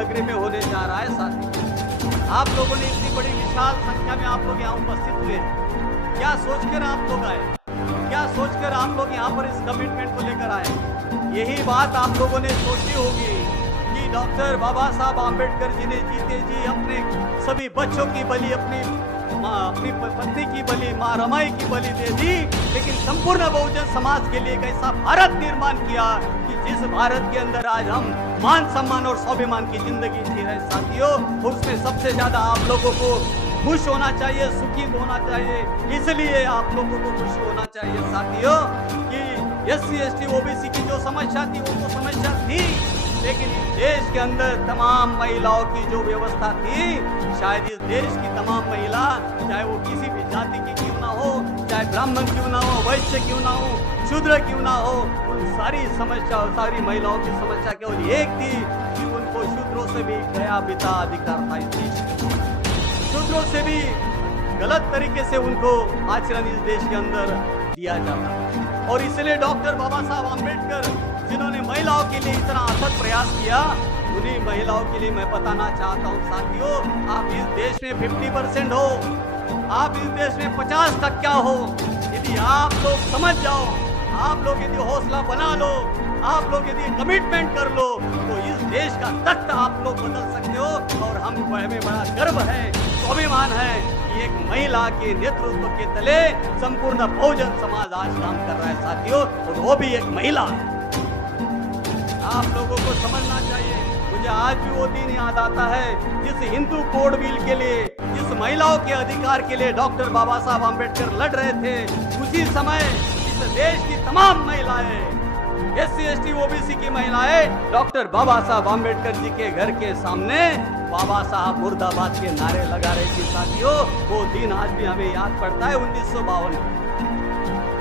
नगरी में होने जा रहा है साथी। आप लोगों ने इतनी बड़ी विशाल संख्या में आप लोग यहाँ उपस्थित हुए, क्या सोचकर आप लोग आए, क्या सोचकर आप लोग यहाँ पर इस कमिटमेंट को लेकर आए? यही बात आप लोगों ने सोची होगी कि डॉक्टर बाबा साहब आम्बेडकर जी ने जीते जी अपने सभी बच्चों की बलि, अपनी पत्नी की बलि, माँ रमाई की बलि दे दी, लेकिन संपूर्ण बहुजन समाज के लिए एक ऐसा भारत निर्माण किया कि जिस भारत के अंदर आज हम मान सम्मान और स्वाभिमान की जिंदगी जी रहे साथियों, उसमें सबसे ज्यादा आप लोगों को खुश होना चाहिए, सुखी होना चाहिए। इसलिए आप लोगों को खुश होना चाहिए साथियों कि SC ST OBC की जो समस्या थी वो तो समस्या थी, लेकिन इस देश के अंदर तमाम महिलाओं की जो व्यवस्था थी, शायद इस देश की तमाम महिला, चाहे वो किसी भी जाति की क्यों ना हो, चाहे ब्राह्मण क्यों ना हो, वैश्य क्यों ना हो, शूद्र क्यों ना हो, उन सारी समस्या, सारी महिलाओं की समस्या केवल एक थी कि उनको शूद्रों से भी गया बिता अधिकार था इस देश में। शूद्रों से भी गलत तरीके से उनको आचरण इस देश के अंदर दिया जाता, और इसलिए डॉक्टर बाबा साहब आम्बेडकर जिन्होंने महिलाओं के लिए इतना अथक प्रयास किया, उन्हीं महिलाओं के लिए मैं बताना चाहता हूँ साथियों, आप इस देश में 50% हो, आप इस देश में 50% हो। यदि आप लोग समझ जाओ, आप लोग यदि हौसला बना लो, आप लोग यदि कमिटमेंट कर लो, तो इस देश का तख्त आप लोग बदल सकते हो। और हमें बड़ा गर्व है, स्वाभिमान है कि एक महिला के नेतृत्व के तले संपूर्ण बहुजन समाज आज काम कर रहा है साथियों, और वो भी एक महिला है। आप लोगों को समझना चाहिए। मुझे आज भी वो दिन याद आता है जिस हिंदू कोड बिल के लिए, जिस महिलाओं के अधिकार के लिए डॉक्टर बाबा साहब आम्बेडकर लड़ रहे थे, उसी समय इस देश की तमाम महिलाएं, SC ST OBC की महिलाएं डॉक्टर बाबा साहब आम्बेडकर जी के घर के सामने बाबा साहब मुर्दाबाद के नारे लगा रही थी साथियों। वो दिन आज भी हमें याद पड़ता है, 1952 का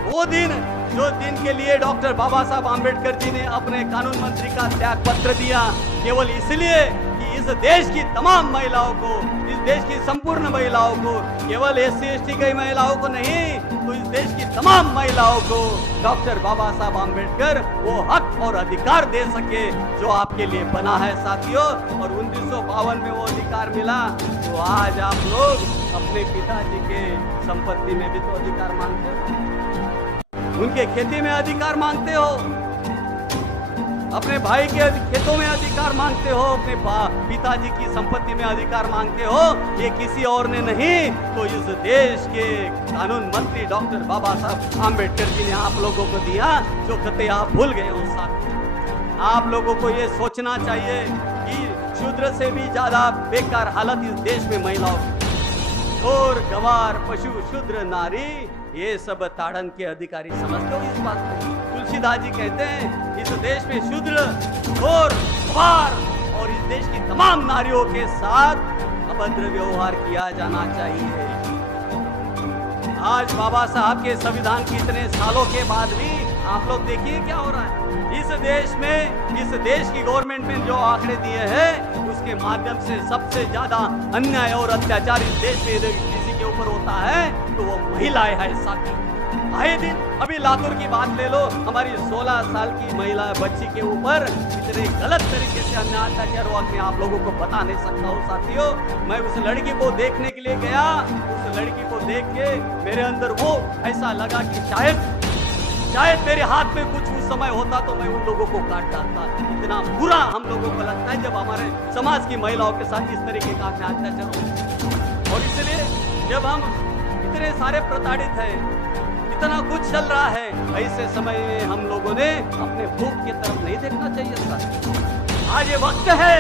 वो दिन, जो दिन के लिए डॉक्टर बाबा साहब आम्बेडकर जी ने अपने कानून मंत्री का त्याग पत्र दिया, केवल इसलिए कि इस देश की तमाम महिलाओं को, इस देश की संपूर्ण महिलाओं को, केवल SC ST की महिलाओं को नहीं, तो इस देश की तमाम महिलाओं को डॉक्टर बाबा साहब आम्बेडकर वो हक और अधिकार दे सके जो आपके लिए बना है साथियों। और 1952 में वो अधिकार मिला, तो आज आप लोग अपने पिताजी के संपत्ति में भी तो अधिकार मांगते हो, उनके खेती में अधिकार मांगते हो, अपने भाई के खेतों में अधिकार मांगते हो, अपने पिताजी की संपत्ति में अधिकार मांगते हो। ये किसी और ने नहीं, तो इस देश के कानून मंत्री डॉक्टर बाबा साहब आम्बेडकर जी ने आप लोगों को दिया, जो कतई आप भूल गए हो साथ। आप लोगों को ये सोचना चाहिए कि शूद्र से भी ज्यादा बेकार हालत इस देश में महिलाओं की, और गवार, पशु, शूद्र, नारी, ये सब ताड़न के अधिकारी समझते हो इस बात को। तुलसीदास जी कहते हैं इस देश में शूद्र और गवार और इस देश की तमाम नारियों के साथ अभद्र व्यवहार किया जाना चाहिए। आज बाबा साहब के संविधान की इतने सालों के बाद भी आप लोग देखिए क्या हो रहा है इस देश में। इस देश की गवर्नमेंट में जो आंकड़े दिए हैं, उसके माध्यम से सबसे ज्यादा अन्याय और अत्याचार इस देश में किसी के ऊपर होता है तो वो महिलाएं है साथी। आए दिन अभी लातूर की बात ले लो, हमारी 16 साल की महिला बच्ची के ऊपर इतने गलत तरीके से अन्याय अत्याचार हुआ कि आप लोगों को बता नहीं सकता हूँ साथियों। मैं उस लड़की को देखने के लिए गया, उस लड़की को देख के मेरे अंदर वो ऐसा लगा कि शायद मेरे हाथ में कुछ उस समय होता तो मैं उन लोगों को काट डालता। इतना बुरा हम लोगों को लगता है जब हमारे समाज की महिलाओं के साथ इस तरीके का अत्याचार हो। और इसलिए जब हम इतने सारे प्रताड़ित हैं, इतना कुछ चल रहा है, ऐसे समय में हम लोगों ने अपने भूख की तरफ नहीं देखना चाहिए सर। आज ये वक्त है,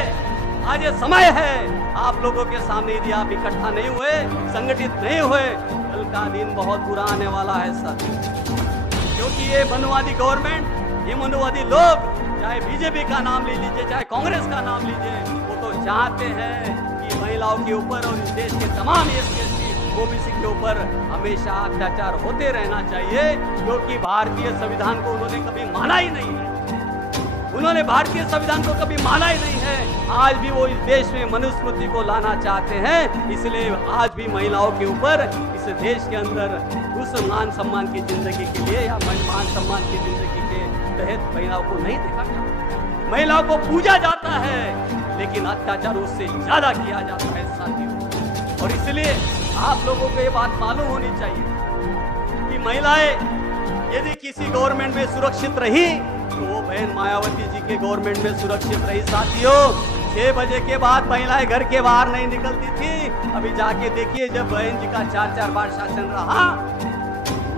आज ये समय है, आप लोगों के सामने यदि आप इकट्ठा नहीं हुए, संगठित नहीं हुए, कल का दिन बहुत बुरा आने वाला है सर। क्योंकि ये मनुवादी गवर्नमेंट, ये मनुवादी लोग, चाहे बीजेपी का नाम ले लीजिए, चाहे कांग्रेस का नाम लीजिए, वो तो चाहते हैं कि महिलाओं के ऊपर और इस देश के तमाम SC OBC के ऊपर हमेशा अत्याचार होते रहना चाहिए, क्योंकि भारतीय संविधान को उन्होंने कभी माना ही नहीं है। उन्होंने भारतीय संविधान को कभी माना ही नहीं है। आज भी वो इस देश में मनुस्मृति को लाना चाहते हैं, इसलिए आज भी महिलाओं के ऊपर इस देश के अंदर उस मान सम्मान की जिंदगी के लिए या मान सम्मान की जिंदगी के तहत महिलाओं को नहीं देखा जाता। महिलाओं को पूजा जाता है, लेकिन अत्याचार उससे ज्यादा किया जाता है साथियों। और इसलिए आप लोगों को ये बात मालूम होनी चाहिए कि महिलाएं यदि किसी गवर्नमेंट में सुरक्षित रही तो वो बहन मायावती जी के गवर्नमेंट में सुरक्षित रही साथियों। 6 बजे के बाद महिलाएं घर के बाहर नहीं निकलती थी। अभी जाके देखिए, जब बहन जी का 4 बार शासन रहा,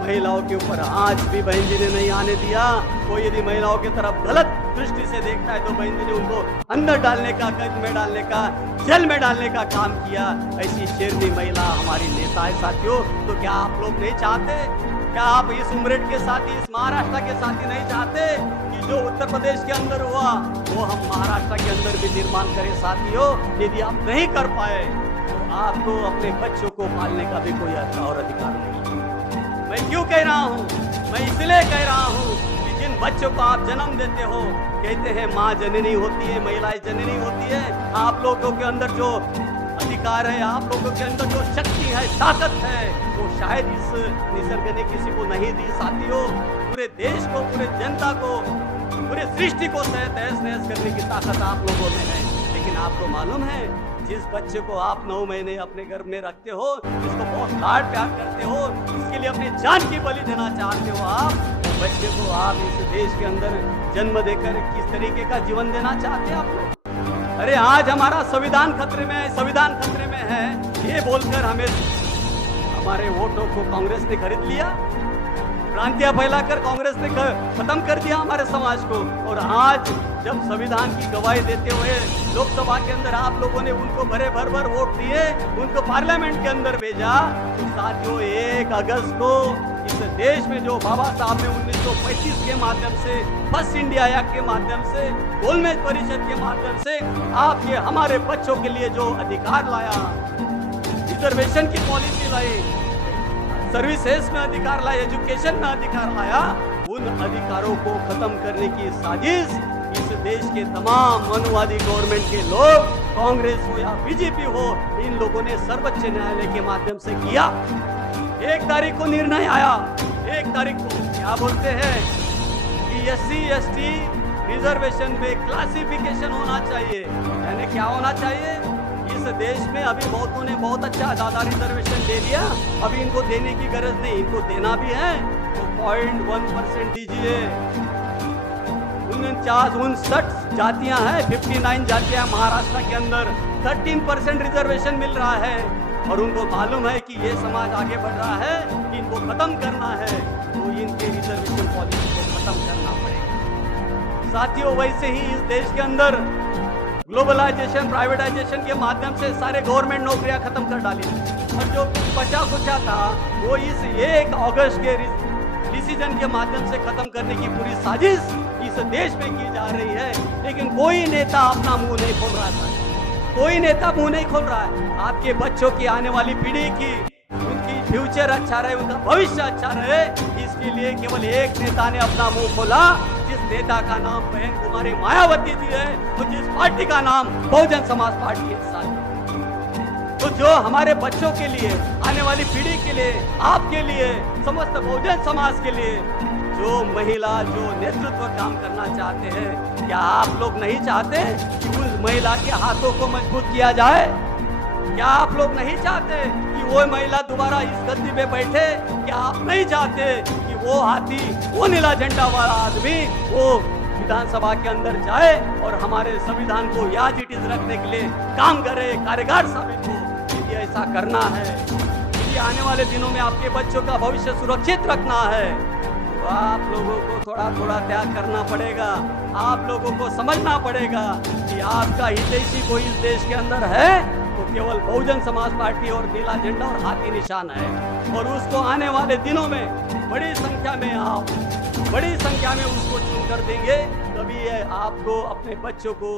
महिलाओं के ऊपर आज भी बहन जी ने नहीं आने दिया। कोई यदि महिलाओं की तरफ गलत दृष्टि से देखता है तो बहन जी ने उनको अंदर डालने का, कैद में डालने का, जेल में डालने का काम किया। ऐसी शेरनी महिला हमारी नेता है साथियों। तो क्या आप लोग नहीं चाहते, क्या आप इस उम्रेड के साथी, इस महाराष्ट्र के साथी नहीं चाहते कि जो उत्तर प्रदेश के अंदर हुआ वो हम महाराष्ट्र के अंदर भी निर्माण करें साथियों? यदि आप नहीं कर पाए तो आपको अपने बच्चों को पालने का भी कोई और अधिकार नहीं। मैं क्यों कह रहा हूँ? मैं इसलिए कह रहा हूँ कि जिन बच्चों को आप जन्म देते हो, कहते हैं माँ जननी होती है, महिलाएं जननी होती है। आप लोगों के अंदर जो अधिकार है, आप लोगों के अंदर जो शक्ति है, ताकत है, वो शायद इस निसर्ग ने किसी को नहीं दी साथियों। पूरे देश को, पूरे जनता को, पूरे सृष्टि को तहस नहस करने की ताकत आप लोगों में है। लेकिन आपको मालूम है, जिस बच्चे को आप 9 महीने अपने गर्भ में रखते हो, जिसको बहुत लाड प्यार करते हो, इसके लिए अपनी जान की बलि देना चाहते हो, आप वो बच्चे को आप इस देश के अंदर जन्म देकर किस तरीके का जीवन देना चाहते हैं आप लोग? अरे आज हमारा संविधान खतरे में है, संविधान खतरे में है, ये बोलकर हमें हमारे वोटों को कांग्रेस ने खरीद लिया। भ्रांतियां फैलाकर कांग्रेस ने खत्म कर दिया हमारे समाज को। और आज जब संविधान की गवाही देते हुए लोकसभा के अंदर आप लोगों ने उनको भरे भर वोट दिए, उनको पार्लियामेंट के अंदर भेजा, तो साथियों 1 अगस्त को इस देश में जो बाबा साहब ने 1935 के माध्यम से, फर्स्ट इंडिया एक्ट के माध्यम से, गोलमेज परिषद के माध्यम से आपके हमारे बच्चों के लिए जो अधिकार लाया, रिजर्वेशन की पॉलिसी लाई, सर्विसेज में अधिकार लाया, एजुकेशन में अधिकार लाया, उन अधिकारों को खत्म करने की साजिश इस देश के तमाम मनुवादी गवर्नमेंट के लोग, कांग्रेस हो या बीजेपी हो, इन लोगों ने सर्वोच्च न्यायालय के माध्यम से किया। 1 तारीख को निर्णय आया, 1 तारीख को क्या बोलते हैं कि SC ST रिजर्वेशन में क्लासिफिकेशन होना चाहिए। यानी क्या होना चाहिए? इस देश में अभी बहुतों ने बहुत अच्छा दादा रिजर्वेशन दे लिया, अभी इनको देने की गरज नहीं, इनको देना भी है तो 0.1% दीजिए। 59 जातियां हैं, 59 जातियां महाराष्ट्र के अंदर, 13% रिजर्वेशन मिल रहा है। और उनको मालूम है कि ये समाज आगे बढ़ रहा है, इनको खत्म करना है, तो इनके रिजर्वेशन पॉलिसी को खत्म करना पड़ेगा साथियों। वैसे ही इस देश के अंदर ग्लोबलाइजेशन, प्राइवेटाइजेशन के माध्यम से सारे गवर्नमेंट नौकरियां खत्म कर डाली और जो बचा कुचा था वो इस 1 अगस्त के डिसीजन के माध्यम से खत्म करने की पूरी साजिश इस देश में की जा रही है। लेकिन कोई नेता अपना मुंह नहीं खोल रहा था, कोई नेता मुंह नहीं खोल रहा है। आपके बच्चों की, आने वाली पीढ़ी की, उनकी फ्यूचर अच्छा रहे, उनका भविष्य अच्छा रहे, इसके लिए केवल एक नेता ने अपना मुंह खोला, जिस नेता का नाम बहन कुमारी मायावती जी है, तो जिस पार्टी का नाम बहुजन समाज पार्टी है साथी। तो जो हमारे बच्चों के लिए, आने वाली पीढ़ी के लिए, आपके लिए, समस्त बहुजन समाज के लिए जो महिला जो नेतृत्व काम करना चाहते हैं, क्या आप लोग नहीं चाहते कि उस महिला के हाथों को मजबूत किया जाए? क्या आप लोग नहीं चाहते कि वो महिला दोबारा इस गद्दी पे बैठे? क्या आप नहीं चाहते कि वो हाथी, वो नीला झंडा वाला आदमी वो विधानसभा के अंदर जाए और हमारे संविधान को याद इट इज रखने के लिए काम करे, कार्यगार साबित हो? यदि ऐसा करना है, यदि आने वाले दिनों में आपके बच्चों का भविष्य सुरक्षित रखना है, तो आप लोगों को थोड़ा थोड़ा त्याग करना पड़ेगा। आप लोगों को समझना पड़ेगा कि आपका हितैषी कोई इस देश के अंदर है तो केवल बहुजन समाज पार्टी और नीला झंडा और हाथी निशान है। और उसको आने वाले दिनों में बड़ी संख्या में आप बड़ी संख्या में उसको चुन कर देंगे, तभी आपको अपने बच्चों को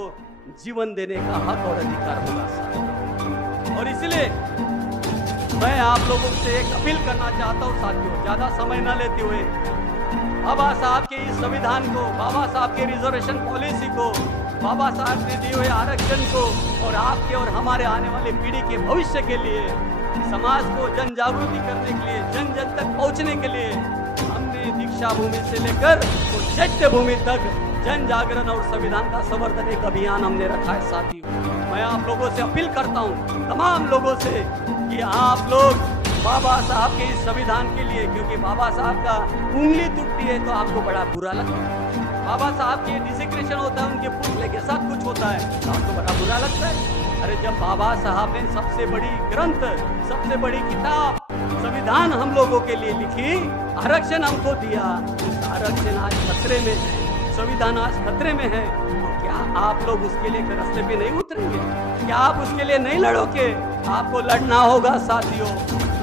जीवन देने का हक और अधिकार होगा। और इसलिए मैं आप लोगों से एक अपील करना चाहता हूँ साथियों, ज्यादा समय न लेते हुए बाबा साहब के इस संविधान को, बाबा साहब के रिजर्वेशन पॉलिसी को, बाबा साहब ने दिए हुए आरक्षण को और आपके और हमारे आने वाली पीढ़ी के भविष्य के लिए, समाज को जन जागृति करने के लिए, जन जन तक पहुंचने के लिए हमने दीक्षा भूमि से लेकर तो चैत्य भूमि तक जन जागरण और संविधान का संवर्धन एक अभियान हमने रखा है साथियों। मैं आप लोगों से अपील करता हूँ, तमाम लोगों से, कि आप लोग बाबा साहब के इस संविधान के लिए, क्योंकि बाबा साहब का उंगली टूटती है तो आपको बड़ा बुरा लगता है, बाबा साहब के डिजिग्रेशन होता है, उनके पुतले के साथ कुछ होता है तो आपको बड़ा बुरा लगता है। अरे जब बाबा साहब ने सबसे बड़ी ग्रंथ, सबसे बड़ी किताब संविधान हम लोगों के लिए लिखी, आरक्षण हमको दिया, उस आरक्षण आज खतरे में है, संविधान आज खतरे में है, तो क्या आप लोग उसके लिए रास्ते पे नहीं उतरेंगे? क्या आप उसके लिए नहीं लड़ोगे? आपको लड़ना होगा साथियों,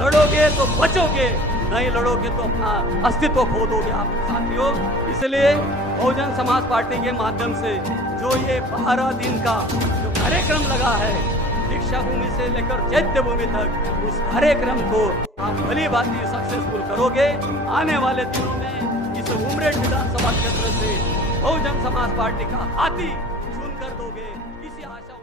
लड़ोगे तो बचोगे, नहीं लड़ोगे तो अपना अस्तित्व खो दोगे आप साथियों। इसलिए बहुजन समाज पार्टी के माध्यम से जो ये 12 दिन का जो कार्यक्रम लगा है, दीक्षा भूमि से लेकर चैत्य भूमि तक, उस कार्यक्रम को आप भली भांति सक्सेसफुल करोगे। आने वाले दिनों में इस उमरेड विधानसभा क्षेत्र से बहुजन समाज पार्टी का हाथी चुन कर दोगे, इसी आशा